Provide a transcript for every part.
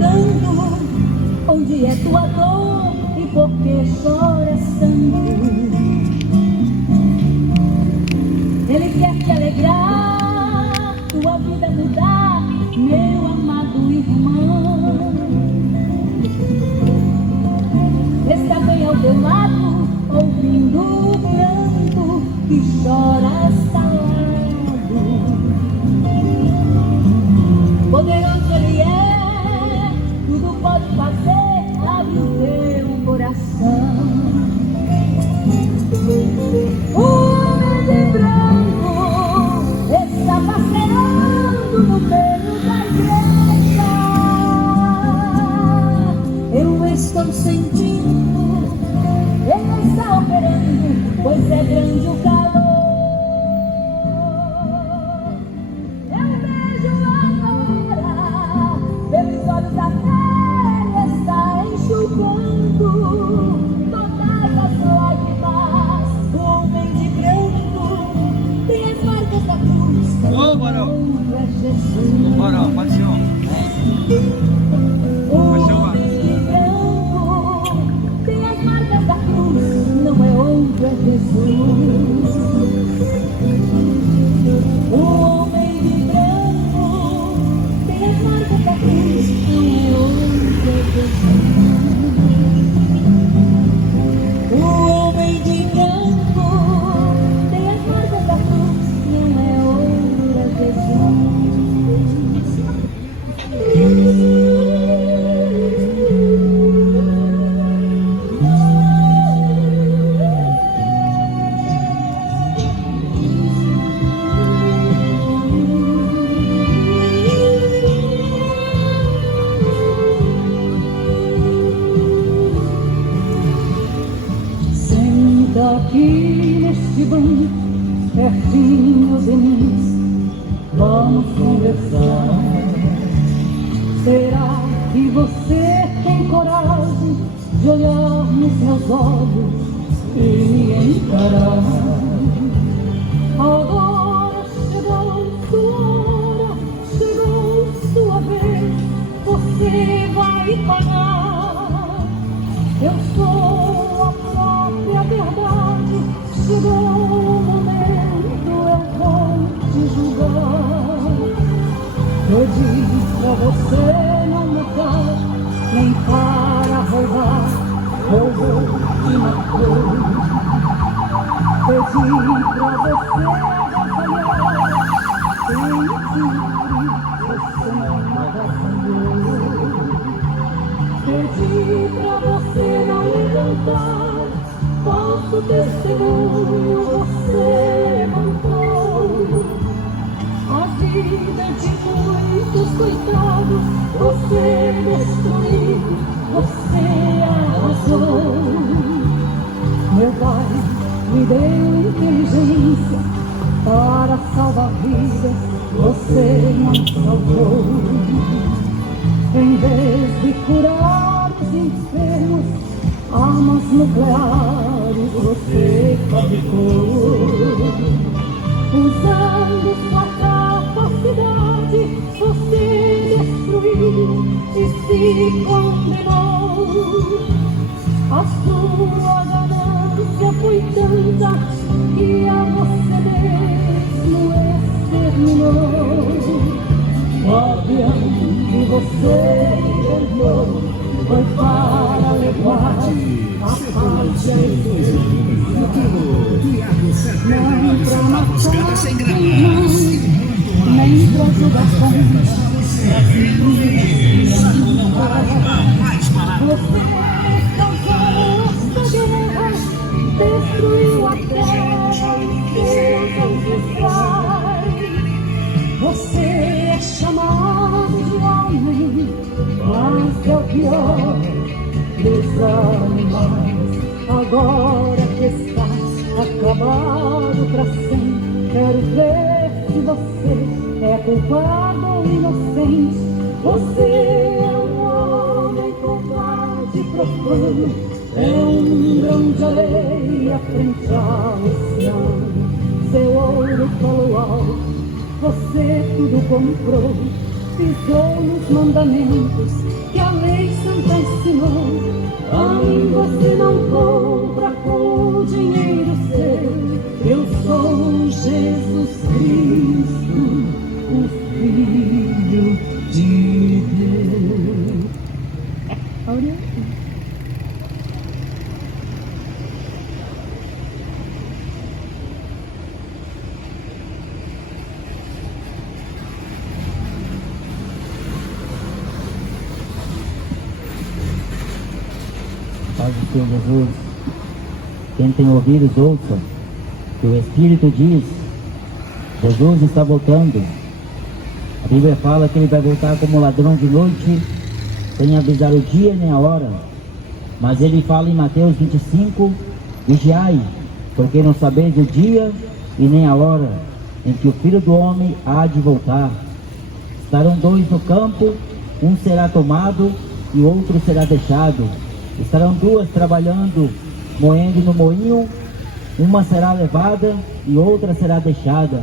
perguntando onde é tua dor e por que choras tanto. Ele quer te alegrar, tua vida mudar, meu amado irmão. Está bem ao teu lado, ouvindo o pranto que choras calado. Poderoso Ele é, tudo pode fazer, abre o teu coração. O homem de branco está passeando no meio da igreja. Eu estou sentindo, Ele está operando, pois é grande o calor. Eu vejo agora, pelos olhos da fé, Ele está enxugando todas as lágrimas. O homem de branco tem as marcas da cruz. Ô, Barão! É Jesus. Barão, pode ser um. O homem de branco tem as marcas da cruz, não é outro, é Jesus. O homem de branco tem as marcas da cruz, não é outro, é Jesus. O homem de branco tem as marcas da cruz, não é outro, é Jesus. Senta aqui neste banco, pertinho de mim, vamos conversar. Será que você tem coragem de olhar nos meus olhos e me encarar? Agora chegou sua hora, chegou sua vez, você vai pagar. Eu sou a própria verdade, chegou o momento, eu vou te julgar. Pedi pra você não mudar, nem para roubar, roubou e matou. Pedi pra você batalhar, sempre você não batalhou. Pedi pra você não encantar, falso testemunho você levantou. A vida de muitos coitados você destruiu, você arrasou. Meu Pai me deu inteligência para salvar vidas, você não salvou. Em vez de curar os enfermos, armas nucleares você fabricou. Usando sua capacidade, você destruiu e se condenou. A sua ganância foi tanta que a você mesmo exterminou. O avião que você enviou foi para levar a paz e a esperança. Não pra matar, nem pra jogar fome. Você causou esta guerra, destruiu a terra e seus ancestrais. Você é chamado de homem, mas é o pior dos animais. Agora que está acabado pra sempre, quero ver se você é culpado ou inocente. Você é um homem covarde e profano, é um grão de areia frente ao oceano. Seu ouro falou alto, você tudo comprou, pisou nos mandamentos que a lei santa ensinou. A mim você não compra com o dinheiro seu. Eu sou Jesus Cristo, o Filho de Deus. Olha. Paz do Senhor Jesus. Quem tem ouvidos, ouça. Que o Espírito diz: Jesus está voltando. A Bíblia fala que ele vai voltar como ladrão de noite, sem avisar o dia nem a hora. Mas ele fala em Mateus 25: vigiai, porque não sabeis o dia e nem a hora em que o Filho do Homem há de voltar. Estarão dois no campo, um será tomado e o outro será deixado. Estarão duas trabalhando, moendo no moinho, uma será levada e outra será deixada.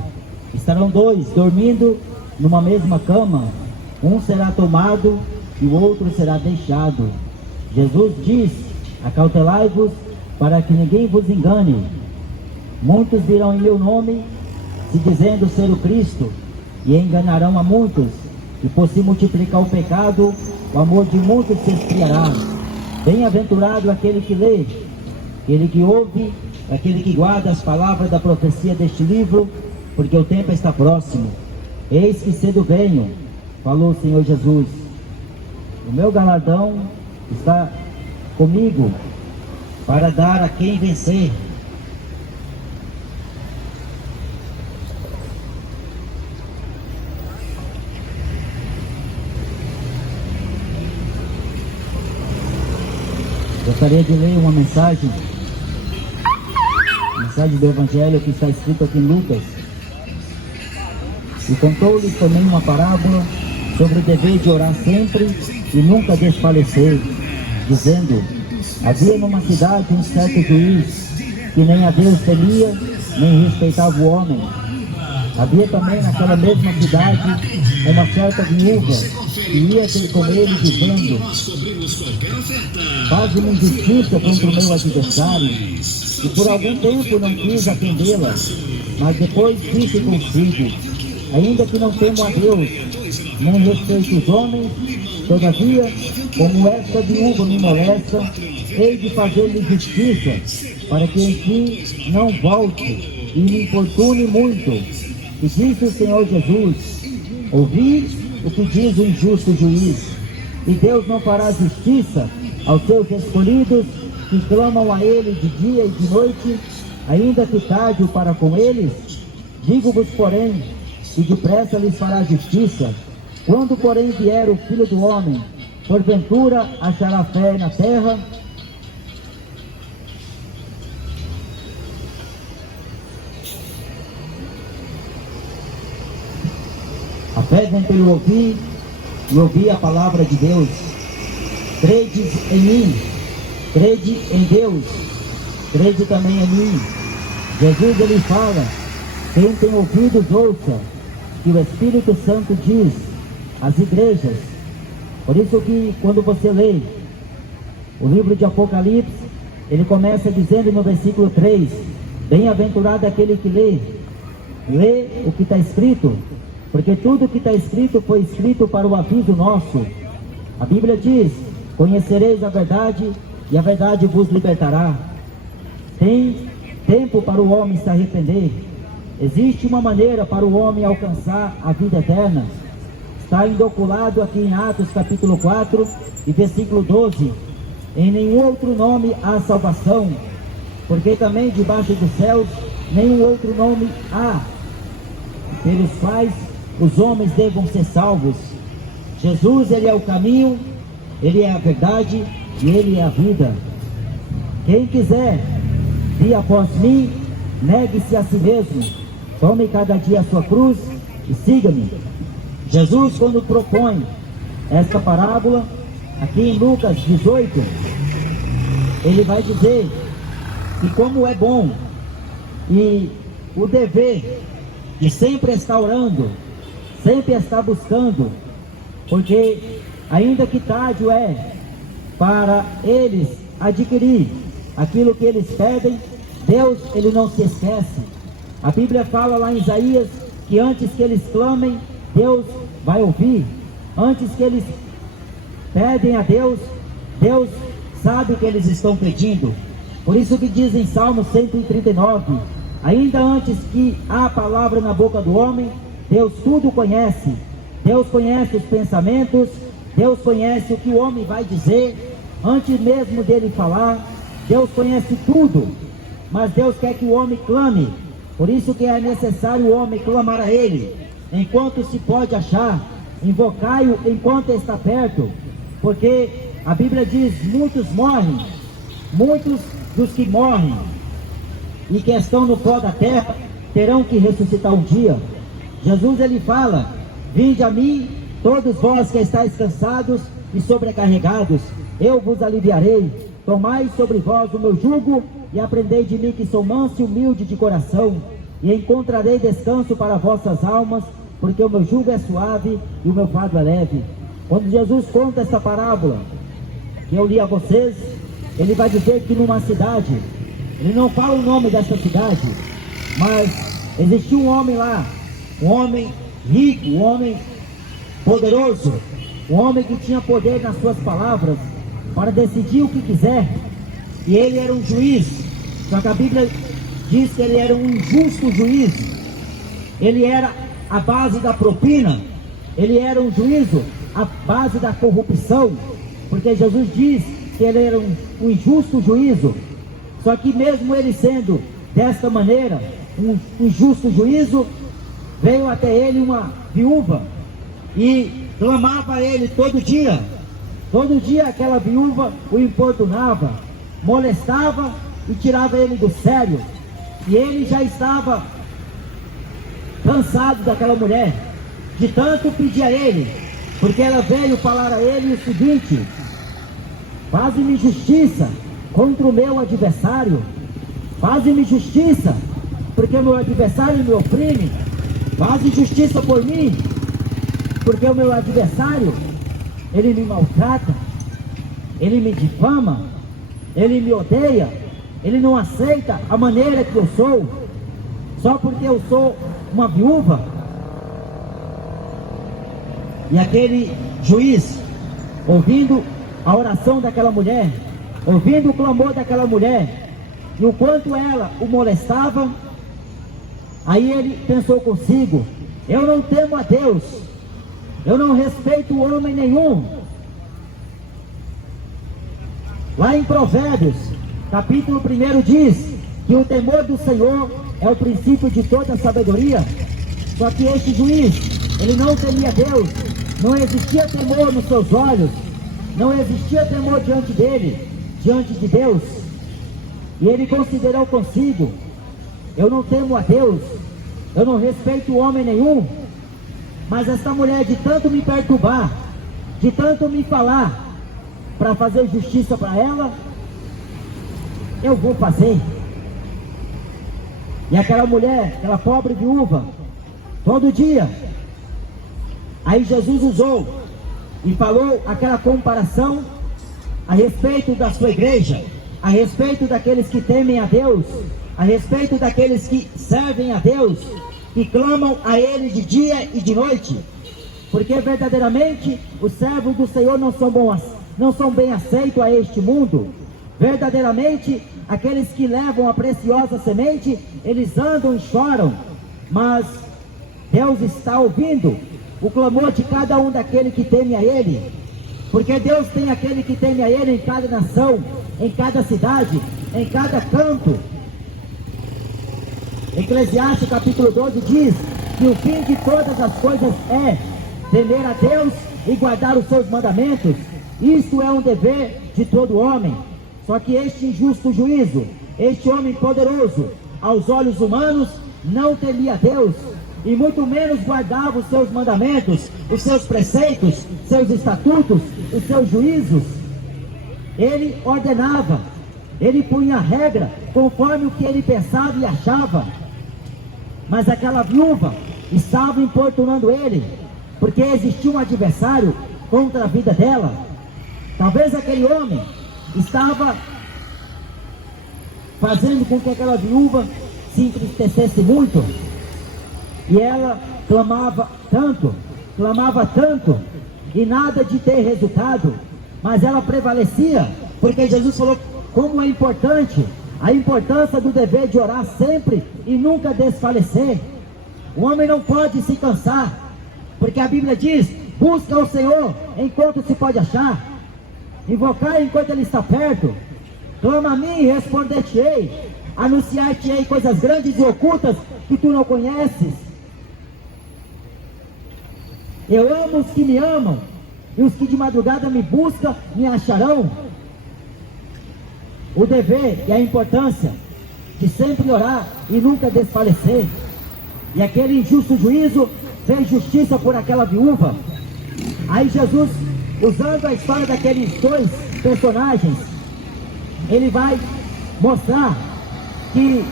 Estarão dois dormindo numa mesma cama, um será tomado e o outro será deixado. Jesus diz: acautelai-vos para que ninguém vos engane. Muitos virão em meu nome, se dizendo ser o Cristo, e enganarão a muitos. E por se multiplicar o pecado, o amor de muitos se esfriará. Bem-aventurado aquele que lê, aquele que ouve, aquele que guarda as palavras da profecia deste livro, porque o tempo está próximo. Eis que cedo venho, falou o Senhor Jesus. O meu galardão está comigo, para dar a quem vencer. Gostaria de ler uma mensagem do Evangelho que está escrito aqui em Lucas. E contou-lhes também uma parábola sobre o dever de orar sempre e nunca desfalecer, dizendo: havia numa cidade um certo juiz, que nem a Deus temia, nem respeitava o homem. Havia também naquela mesma cidade uma certa viúva, que ia ter com ele dizendo: faz-me injustiça contra o meu adversário. E por algum tempo não quis atendê-la, mas depois disse consigo: ainda que não temo a Deus, nem respeito os homens, todavia, como esta viúva me molesta, hei de fazer-lhe justiça, para que enfim não volte e me importune muito. E disse o Senhor Jesus: ouvi o que diz o injusto juiz. E Deus não fará justiça aos seus escolhidos, que clamam a Ele de dia e de noite, ainda que tarde para com eles? Digo-vos, porém, que depressa lhes fará justiça. Quando, porém, vier o Filho do Homem, porventura achará fé na terra? A fé vem pelo ouvir, e ouvir a palavra de Deus. Credes em mim, crede em Deus, crede também em mim. Jesus, ele fala: quem tem ouvidos, ouça, que o Espírito Santo diz às igrejas. Por isso que quando você lê o livro de Apocalipse, ele começa dizendo no versículo 3: bem-aventurado aquele que lê o que está escrito, porque tudo que está escrito foi escrito para o aviso nosso. A Bíblia diz: conhecereis a verdade, e a verdade vos libertará. Tem tempo para o homem se arrepender. Existe uma maneira para o homem alcançar a vida eterna. Está inoculado aqui em Atos capítulo 4 e versículo 12: em nenhum outro nome há salvação, porque também debaixo dos céus nenhum outro nome há, pelos quais os homens devam ser salvos. Jesus, ele é o caminho, ele é a verdade e ele é a vida. Quem quiser vir após mim, negue-se a si mesmo, tome cada dia a sua cruz e siga-me. Jesus, quando propõe esta parábola aqui em Lucas 18, ele vai dizer que como é bom e o dever de sempre estar orando, sempre estar buscando, porque ainda que tarde é para eles adquirir aquilo que eles pedem, Deus, Ele não se esquece. A Bíblia fala lá em Isaías que antes que eles clamem, Deus vai ouvir. Antes que eles pedem a Deus, Deus sabe o que eles estão pedindo. Por isso que diz em Salmo 139, ainda antes que há palavra na boca do homem, Deus tudo conhece. Deus conhece os pensamentos, Deus conhece o que o homem vai dizer, antes mesmo dele falar, Deus conhece tudo, mas Deus quer que o homem clame. Por isso que é necessário o homem clamar a Ele, enquanto se pode achar, invocai-o enquanto está perto, porque a Bíblia diz, muitos morrem, muitos dos que morrem e que estão no pó da terra, terão que ressuscitar um dia. Jesus, Ele fala, vinde a mim, todos vós que estáis cansados e sobrecarregados, eu vos aliviarei. Tomai sobre vós o meu jugo e aprendei de mim, que sou manso e humilde de coração, e encontrarei descanso para vossas almas, porque o meu jugo é suave e o meu fardo é leve. Quando Jesus conta essa parábola que eu li a vocês, Ele vai dizer que numa cidade, Ele não fala o nome dessa cidade, mas existiu um homem lá, um homem rico, um homem poderoso, um homem que tinha poder nas suas palavras para decidir o que quiser, e ele era um juiz. Só que a Bíblia diz que ele era um injusto juiz. Ele era a base da propina, ele era um juízo à base da corrupção, porque Jesus diz que ele era um injusto juízo. Só que mesmo ele sendo desta maneira, um injusto juízo, veio até ele uma viúva e clamava a ele todo dia. Todo dia aquela viúva o importunava, molestava e tirava ele do sério. E ele já estava cansado daquela mulher, de tanto pedir a ele, porque ela veio falar a ele o seguinte: faze-me justiça contra o meu adversário, faze-me justiça, porque o meu adversário me oprime, faze justiça por mim, porque o meu adversário, ele me maltrata, ele me difama, ele me odeia, ele não aceita a maneira que eu sou, só porque eu sou uma viúva. E aquele juiz, ouvindo a oração daquela mulher, ouvindo o clamor daquela mulher, e o quanto ela o molestava, aí ele pensou consigo: eu não temo a Deus, eu não respeito homem nenhum. Lá em Provérbios, capítulo 1 diz que o temor do Senhor é o princípio de toda a sabedoria. Só que este juiz, ele não temia Deus, não existia temor nos seus olhos, não existia temor diante dele, diante de Deus. E ele considerou consigo: eu não temo a Deus, eu não respeito homem nenhum, mas essa mulher, de tanto me perturbar, de tanto me falar para fazer justiça para ela, eu vou fazer. E aquela mulher, aquela pobre viúva, todo dia, aí Jesus usou e falou aquela comparação a respeito da sua igreja, a respeito daqueles que temem a Deus, a respeito daqueles que servem a Deus, que clamam a Ele de dia e de noite, porque verdadeiramente os servos do Senhor não são bem aceitos a este mundo. Verdadeiramente aqueles que levam a preciosa semente, eles andam e choram, mas Deus está ouvindo o clamor de cada um daquele que teme a Ele, porque Deus tem aquele que teme a Ele em cada nação, em cada cidade, em cada canto. Eclesiastes capítulo 12 diz que o fim de todas as coisas é temer a Deus e guardar os seus mandamentos. Isto é um dever de todo homem. Só que este injusto juízo, este homem poderoso, aos olhos humanos, não temia a Deus, e muito menos guardava os seus mandamentos, os seus preceitos, seus estatutos, os seus juízos. Ele ordenava, ele punha a regra conforme o que ele pensava e achava. Mas aquela viúva estava importunando ele, porque existia um adversário contra a vida dela. Talvez aquele homem estava fazendo com que aquela viúva se entristecesse muito, e ela clamava tanto, e nada de ter resultado, mas ela prevalecia, porque Jesus falou como é importante, a importância do dever de orar sempre e nunca desfalecer. O homem não pode se cansar, porque a Bíblia diz: busca o Senhor enquanto se pode achar, invocar enquanto Ele está perto, clama a mim e responder-te-ei, anunciar-te-ei coisas grandes e ocultas que tu não conheces. Eu amo os que me amam, e os que de madrugada me buscam me acharão. O dever e a importância de sempre orar e nunca desfalecer. E aquele injusto juízo fez justiça por aquela viúva. Aí Jesus, usando a história daqueles dois personagens, ele vai mostrar que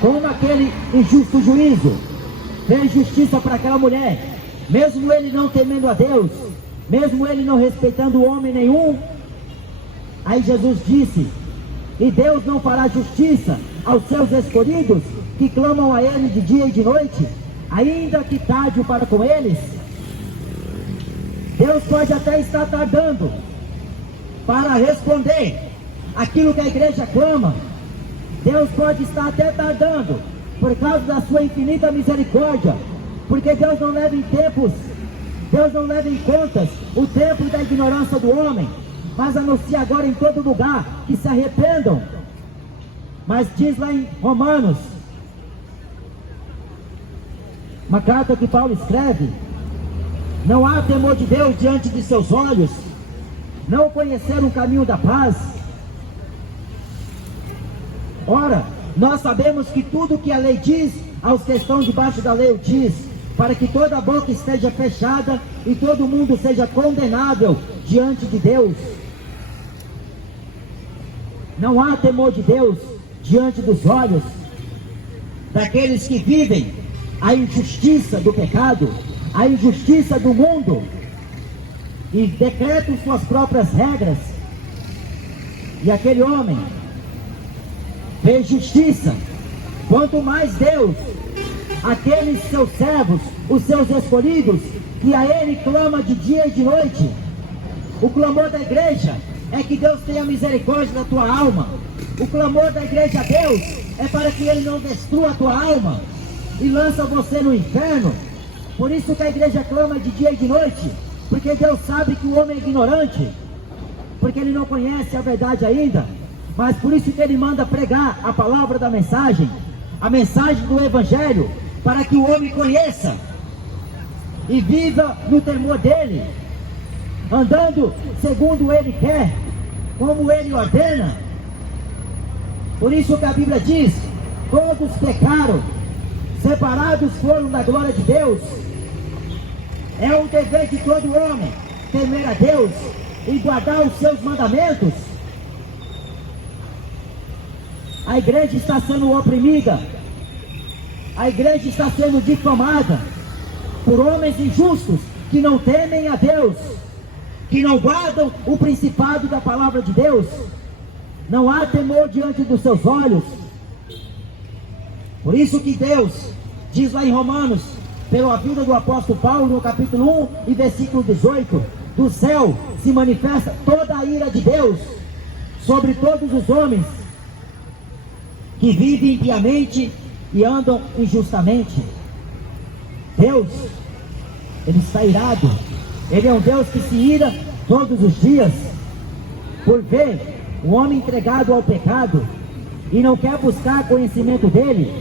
como aquele injusto juízo fez justiça para aquela mulher, mesmo ele não temendo a Deus, mesmo ele não respeitando homem nenhum. Aí Jesus disse: e Deus não fará justiça aos seus escolhidos, que clamam a Ele de dia e de noite, ainda que tarde para com eles? Deus pode até estar tardando para responder aquilo que a igreja clama. Deus pode estar até tardando por causa da sua infinita misericórdia, porque Deus não leva em tempos, Deus não leva em contas o tempo da ignorância do homem, mas anuncia agora em todo lugar que se arrependam. Mas diz lá em Romanos, uma carta que Paulo escreve: não há temor de Deus diante de seus olhos, não conheceram o caminho da paz. Ora, nós sabemos que tudo que a lei diz, aos que estão debaixo da lei o diz, para que toda boca esteja fechada e todo mundo seja condenável diante de Deus. Não há temor de Deus diante dos olhos daqueles que vivem a injustiça do pecado, a injustiça do mundo, e decretam suas próprias regras. E aquele homem fez justiça. Quanto mais Deus, aqueles seus servos, os seus escolhidos, que a Ele clama de dia e de noite. O clamor da igreja é que Deus tenha misericórdia da tua alma. O clamor da igreja a Deus é para que Ele não destrua a tua alma e lança você no inferno. Por isso que a igreja clama de dia e de noite, porque Deus sabe que o homem é ignorante, porque ele não conhece a verdade ainda. Mas por isso que Ele manda pregar a palavra da mensagem, a mensagem do Evangelho, para que o homem conheça e viva no temor dEle, andando segundo Ele quer, como Ele ordena. Por isso que a Bíblia diz: todos pecaram, separados foram da glória de Deus. É o dever de todo homem temer a Deus e guardar os seus mandamentos. A igreja está sendo oprimida, a igreja está sendo difamada por homens injustos que não temem a Deus, que não guardam o principado da palavra de Deus. Não há temor diante dos seus olhos. Por isso que Deus diz lá em Romanos, pela vida do apóstolo Paulo, no capítulo 1 e versículo 18: do céu se manifesta toda a ira de Deus sobre todos os homens que vivem impiamente e andam injustamente. Deus, Ele está irado. Ele é um Deus que se ira todos os dias por ver o homem entregado ao pecado e não quer buscar conhecimento dele.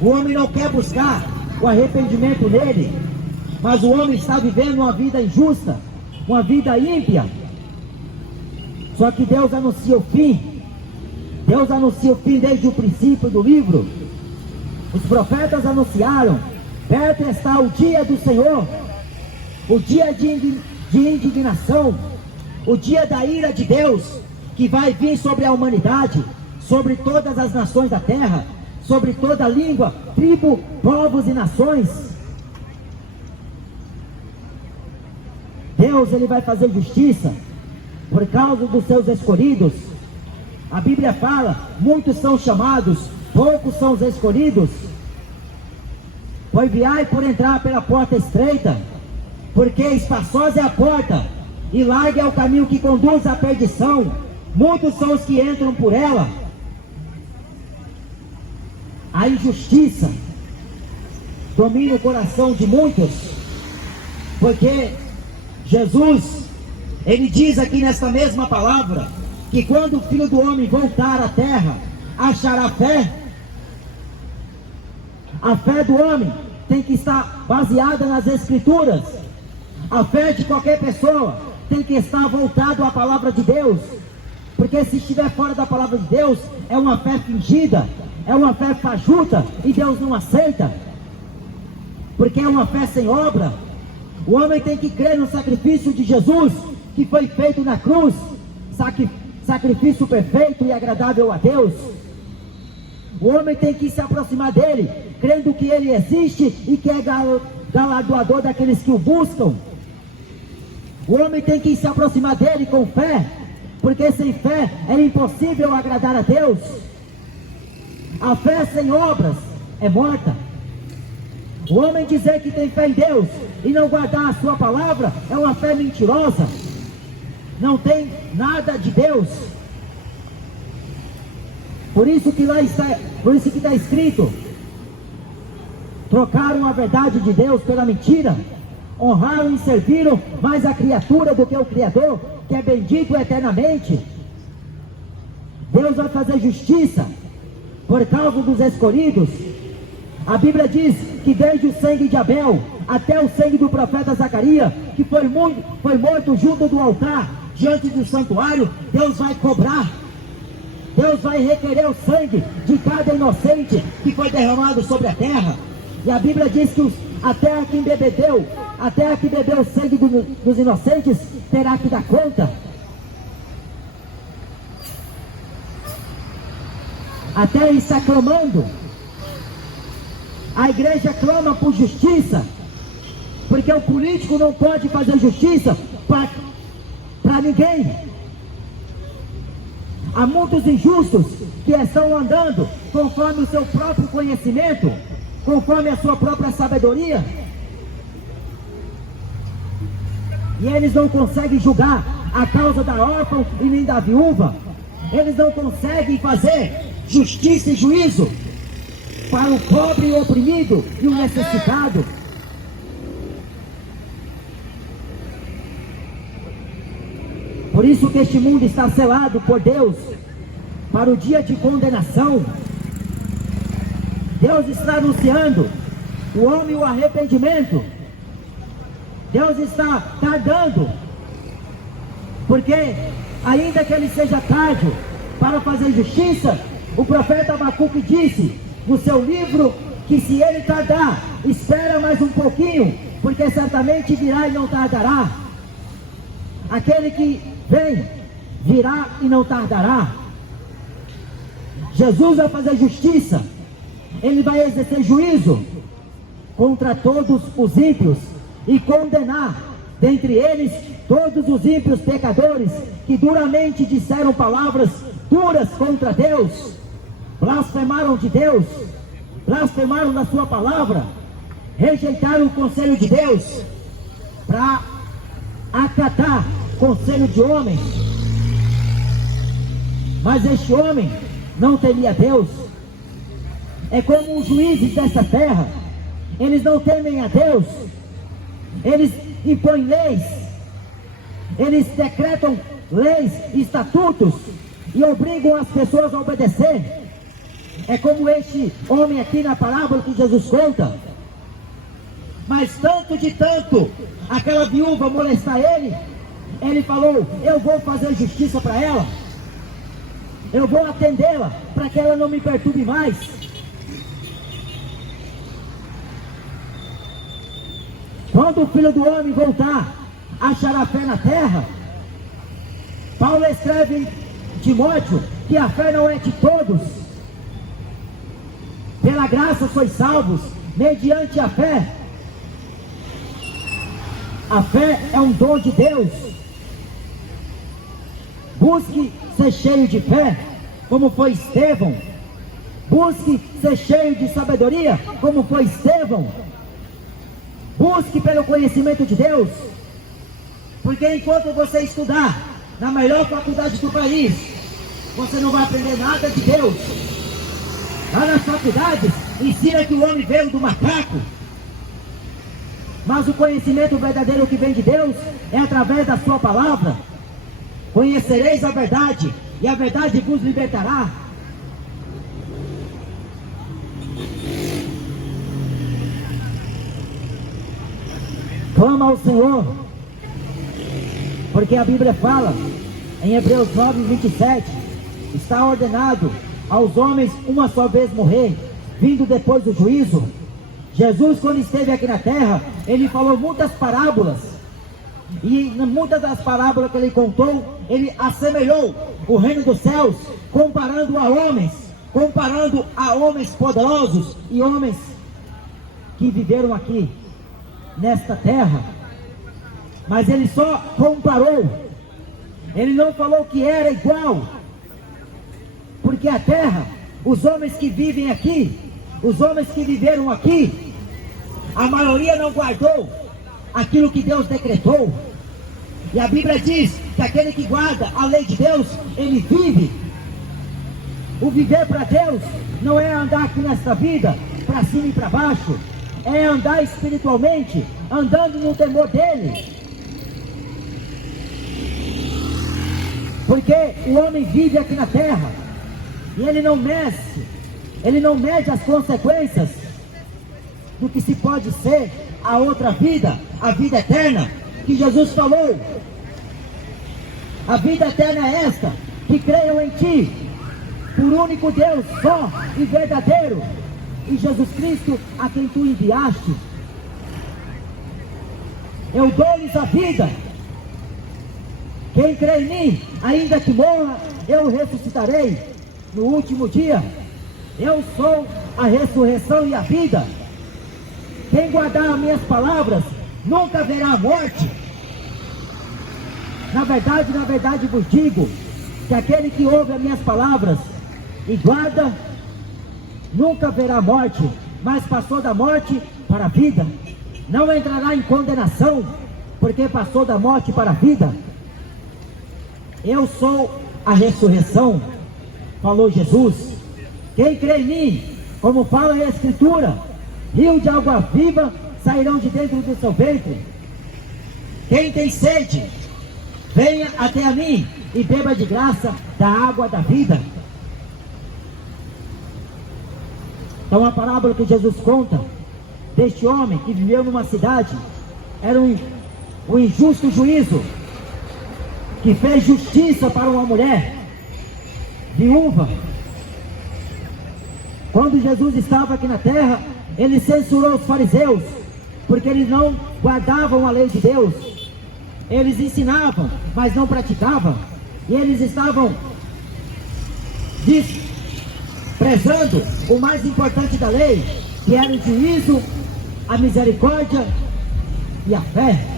O homem não quer buscar o arrependimento dele, mas o homem está vivendo uma vida injusta, uma vida ímpia. Só que Deus anuncia o fim. Deus anuncia o fim desde o princípio do livro. Os profetas anunciaram: perto está o dia do Senhor, o dia de indignação, o dia da ira de Deus, que vai vir sobre a humanidade, sobre todas as nações da terra, sobre toda língua, tribo, povos e nações. Deus, ele vai fazer justiça por causa dos seus escolhidos. A Bíblia fala, muitos são chamados, poucos são os escolhidos. Enviai por entrar pela porta estreita, porque espaçosa é a porta, e largo é o caminho que conduz à perdição. Muitos são os que entram por ela. A injustiça domina o coração de muitos, porque Jesus, ele diz aqui nesta mesma palavra, que quando o Filho do Homem voltar à terra, achará fé. A fé do homem tem que estar baseada nas Escrituras. A fé de qualquer pessoa tem que estar voltada à palavra de Deus, porque se estiver fora da palavra de Deus, é uma fé fingida, é uma fé fajuta, e Deus não aceita, porque é uma fé sem obra. O homem tem que crer no sacrifício de Jesus, que foi feito na cruz, sacrifício perfeito e agradável a Deus. O homem tem que se aproximar dele, crendo que ele existe e que é galardoador daqueles que o buscam. O homem tem que se aproximar dele com fé, porque sem fé é impossível agradar a Deus. A fé sem obras é morta. O homem dizer que tem fé em Deus e não guardar a sua palavra é uma fé mentirosa. Não tem nada de Deus. Por isso que está escrito: trocaram a verdade de Deus pela mentira, honraram e serviram mais a criatura do que o Criador, que é bendito eternamente. Deus vai fazer justiça por causa dos escolhidos. A Bíblia diz que desde o sangue de Abel até o sangue do profeta Zacarias, que foi morto junto do altar, diante do santuário, Deus vai cobrar. Deus vai requerer o sangue de cada inocente que foi derramado sobre a terra. E a Bíblia diz que a terra que bebeu o sangue dos inocentes terá que dar conta. A terra está clamando. A igreja clama por justiça, porque o político não pode fazer justiça para ninguém. Há muitos injustos que estão andando conforme o seu próprio conhecimento, conforme a sua própria sabedoria, e eles não conseguem julgar a causa da órfã e nem da viúva. Eles não conseguem fazer justiça e juízo para o pobre e o oprimido e o necessitado. Por isso que este mundo está selado por Deus para o dia de condenação. Deus está anunciando o homem o arrependimento. Deus está tardando, porque ainda que ele seja tarde para fazer justiça, o profeta Abacuque disse no seu livro que se ele tardar, espera mais um pouquinho, porque certamente virá e não tardará. Aquele que vem, virá e não tardará. Jesus vai fazer justiça. Ele vai exercer juízo contra todos os ímpios e condenar dentre eles todos os ímpios pecadores que duramente disseram palavras duras contra Deus, blasfemaram de Deus, blasfemaram da sua palavra, rejeitaram o conselho de Deus para acatar conselho de homem. Mas este homem não temia Deus. É como os juízes desta terra, eles não temem a Deus. Eles impõem leis, eles decretam leis, estatutos e obrigam as pessoas a obedecer. É como este homem aqui na parábola que Jesus conta. Mas tanto aquela viúva molestar ele, ele falou: eu vou fazer justiça para ela, eu vou atendê-la para que ela não me perturbe mais. Quando o Filho do Homem voltar, achará fé na terra? Paulo escreve em Timóteo que a fé não é de todos. Pela graça sois salvos, mediante a fé. A fé é um dom de Deus. Busque ser cheio de fé, como foi Estevão. Busque ser cheio de sabedoria, como foi Estevão. Busque pelo conhecimento de Deus, porque enquanto você estudar na melhor faculdade do país, você não vai aprender nada de Deus. Lá nas faculdades ensina que o homem veio do macaco, mas o conhecimento verdadeiro que vem de Deus é através da sua palavra. Conhecereis a verdade, e a verdade vos libertará. Clama ao Senhor, porque a Bíblia fala em Hebreus 9:27, está ordenado aos homens uma só vez morrer, vindo depois do juízo. Jesus, quando esteve aqui na terra, ele falou muitas parábolas, e em muitas das parábolas que ele contou, ele assemelhou o reino dos céus, comparando a homens poderosos e homens que viveram aqui nesta terra. Mas ele só comparou, ele não falou que era igual, porque a terra, os homens que vivem aqui, os homens que viveram aqui, a maioria não guardou aquilo que Deus decretou. E a Bíblia diz que aquele que guarda a lei de Deus, ele vive. O viver para Deus não é andar aqui nesta vida para cima e para baixo, é andar espiritualmente, andando no temor dele. Porque o homem vive aqui na terra e ele não mede as consequências do que se pode ser a outra vida, a vida eterna, que Jesus falou. A vida eterna é esta, que creiam em ti, por único Deus só e verdadeiro, e Jesus Cristo a quem tu enviaste. Eu dou-lhes a vida. Quem crê em mim, ainda que morra, eu ressuscitarei no último dia. Eu sou a ressurreição e a vida. Quem guardar as minhas palavras nunca verá a morte. Na verdade vos digo que aquele que ouve as minhas palavras e guarda nunca verá a morte, mas passou da morte para a vida. Não entrará em condenação, porque passou da morte para a vida. Eu sou a ressurreição, falou Jesus. Quem crê em mim, como fala a Escritura, rio de água viva sairão de dentro do seu ventre. Quem tem sede, venha até a mim e beba de graça da água da vida. Então a parábola que Jesus conta deste homem que viveu numa cidade era um injusto juízo, que fez justiça para uma mulher viúva. Quando Jesus estava aqui na terra, ele censurou os fariseus, porque eles não guardavam a lei de Deus. Eles ensinavam, mas não praticavam, e eles estavam desprezando o mais importante da lei, que era o juízo, a misericórdia e a fé.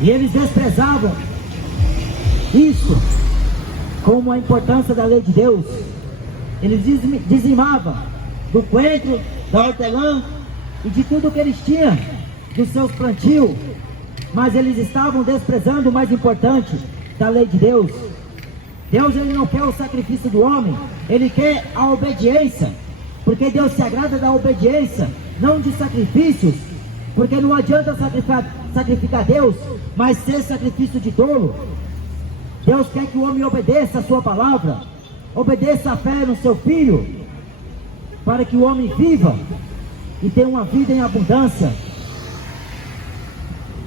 E eles desprezavam isso como a importância da lei de Deus. Eles dizimavam do coentro, da hortelã e de tudo que eles tinham dos seus plantios, mas eles estavam desprezando o mais importante da lei de Deus. Deus, ele não quer o sacrifício do homem, ele quer a obediência, porque Deus se agrada da obediência, não de sacrifícios, porque não adianta sacrificar Deus, mas ser sacrifício de tolo. Deus quer que o homem obedeça a sua palavra, obedeça a fé no seu Filho, para que o homem viva e tenha uma vida em abundância.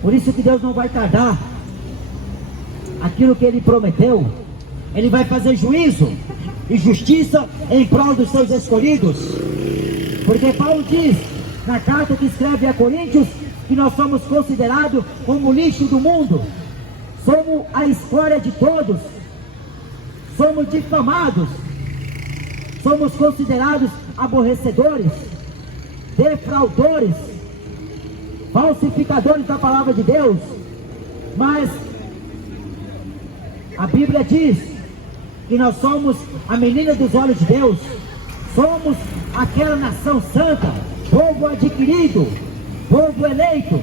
Por isso que Deus não vai tardar aquilo que Ele prometeu. Ele vai fazer juízo e justiça em prol dos seus escolhidos, porque Paulo diz na carta que escreve a Coríntios que nós somos considerados como lixo do mundo, somos a escória de todos, somos difamados, somos considerados aborrecedores, defraudadores, falsificadores da palavra de Deus. Mas a Bíblia diz que nós somos a menina dos olhos de Deus, somos aquela nação santa, povo adquirido, povo eleito,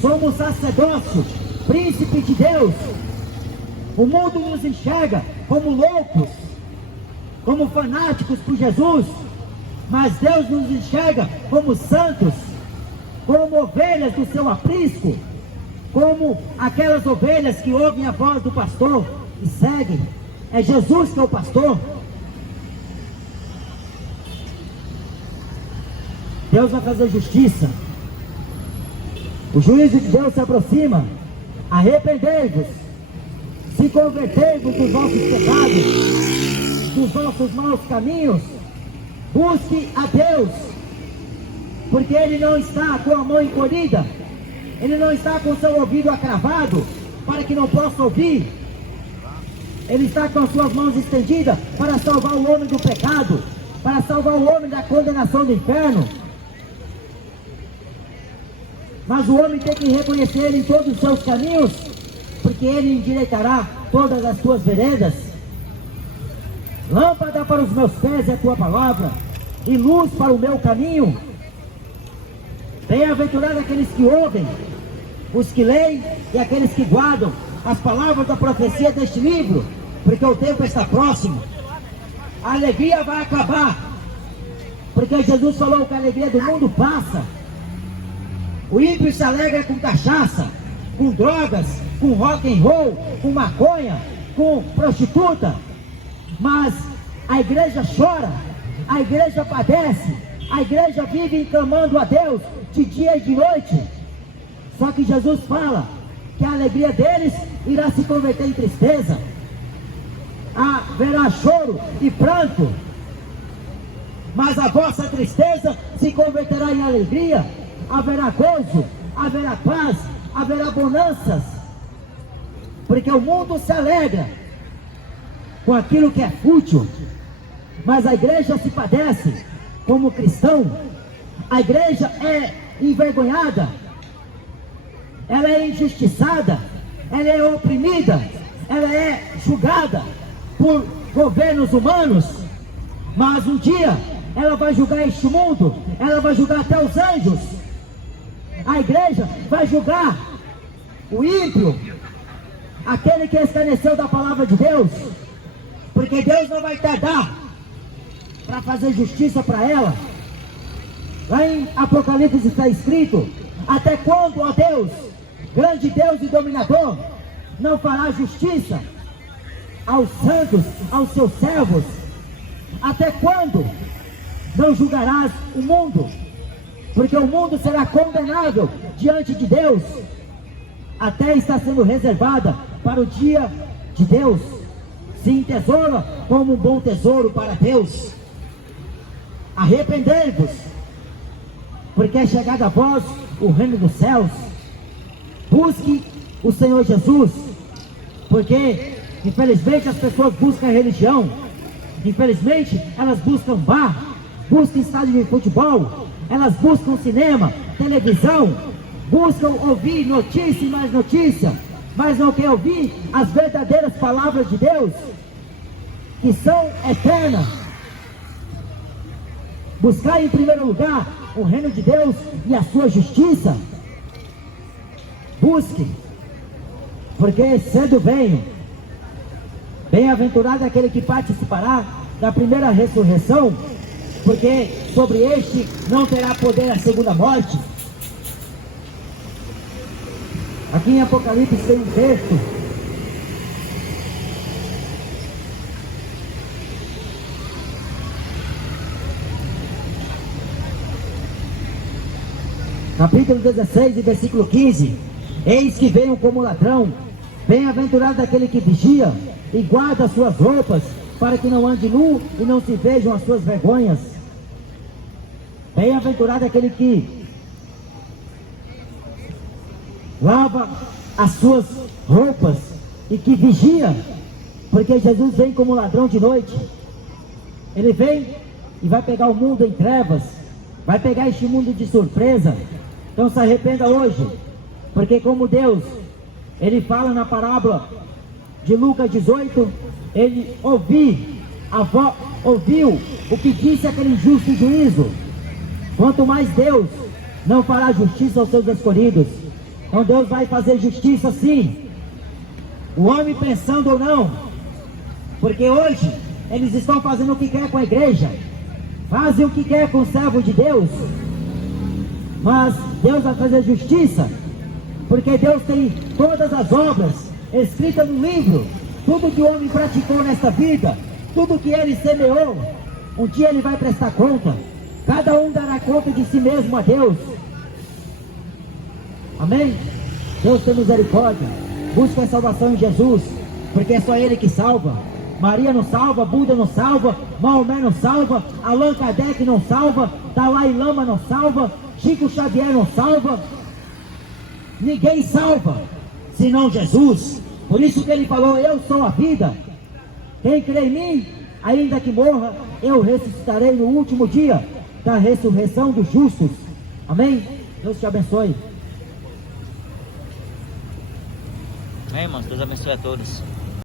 somos sacerdócio, príncipe de Deus. O mundo nos enxerga como loucos, como fanáticos por Jesus, mas Deus nos enxerga como santos, como ovelhas do seu aprisco, como aquelas ovelhas que ouvem a voz do pastor e seguem. É Jesus que é o pastor. Deus vai fazer justiça. O juízo de Deus se aproxima. Arrependei-vos, se convertei-vos dos vossos pecados, dos vossos maus caminhos. Busque a Deus, porque Ele não está com a mão encolhida, Ele não está com o seu ouvido acravado, para que não possa ouvir. Ele está com as suas mãos estendidas para salvar o homem do pecado, para salvar o homem da condenação do inferno. Mas o homem tem que reconhecer Ele em todos os seus caminhos, porque Ele endireitará todas as suas veredas. Lâmpada para os meus pés é a tua palavra, e luz para o meu caminho. Bem-aventurados aqueles que ouvem, os que leem e aqueles que guardam as palavras da profecia deste livro, porque o tempo está próximo. A alegria vai acabar, porque Jesus falou que a alegria do mundo passa. O ímpio se alegra com cachaça, com drogas, com rock and roll, com maconha, com prostituta. Mas a igreja chora, a igreja padece, a igreja vive clamando a Deus de dia e de noite. Só que Jesus fala que a alegria deles irá se converter em tristeza. Haverá choro e pranto, mas a vossa tristeza se converterá em alegria. Haverá gozo, haverá paz, haverá bonanças, porque o mundo se alegra com aquilo que é fútil, mas a igreja se padece como cristão. A igreja é envergonhada, ela é injustiçada, ela é oprimida, ela é julgada por governos humanos, mas um dia ela vai julgar este mundo, ela vai julgar até os anjos. A igreja vai julgar o ímpio, aquele que escarneceu da palavra de Deus, porque Deus não vai tardar para fazer justiça para ela. Lá em Apocalipse está escrito: até quando, ó Deus, grande Deus e dominador, não fará justiça aos santos, aos seus servos? Até quando não julgarás o mundo? Porque o mundo será condenado diante de Deus. A terra está sendo reservada para o dia de Deus. Se entesoura como um bom tesouro para Deus. Arrependei-vos, porque é chegado a vós o reino dos céus. Busque o Senhor Jesus, porque infelizmente as pessoas buscam religião, infelizmente elas buscam bar, buscam estádio de futebol, elas buscam cinema, televisão, buscam ouvir notícia e mais notícia, mas não quer ouvir as verdadeiras palavras de Deus, que são eternas. Buscar em primeiro lugar o reino de Deus e a sua justiça. Busque, porque cedo venho. Bem-aventurado é aquele que participará da primeira ressurreição, porque sobre este não terá poder a segunda morte. Aqui em Apocalipse tem um texto capítulo 16 e versículo 15: eis que venho como ladrão. Bem-aventurado aquele que vigia e guarda as suas roupas, para que não ande nu e não se vejam as suas vergonhas. Bem-aventurado aquele que lava as suas roupas e que vigia, Porque Jesus vem como ladrão de noite. Ele vem e vai pegar o mundo em trevas, vai pegar este mundo de surpresa. Então se arrependa hoje, porque como Deus, Ele fala na parábola de Lucas 18, Ele ouviu o que disse aquele injusto juízo. Quanto mais Deus não fará justiça aos seus escolhidos. Então Deus vai fazer justiça sim, o homem pensando ou não, porque hoje eles estão fazendo o que quer com a igreja, fazem o que quer com o servo de Deus, mas Deus vai fazer justiça, porque Deus tem todas as obras escritas no livro. Tudo que o homem praticou nesta vida, tudo que ele semeou, um dia ele vai prestar conta. Cada um dará conta de si mesmo a Deus. Amém? Deus tem misericórdia. Busca a salvação em Jesus, porque é só Ele que salva. Maria não salva, Buda não salva, Maomé não salva, Allan Kardec não salva, Dalai Lama não salva, Chico Xavier não salva. Ninguém salva senão Jesus. Por isso que Ele falou: eu sou a vida. Quem crê em mim, ainda que morra, eu ressuscitarei no último dia, da ressurreição dos justos. Amém? Deus te abençoe. Amém, irmãos. Deus abençoe a todos.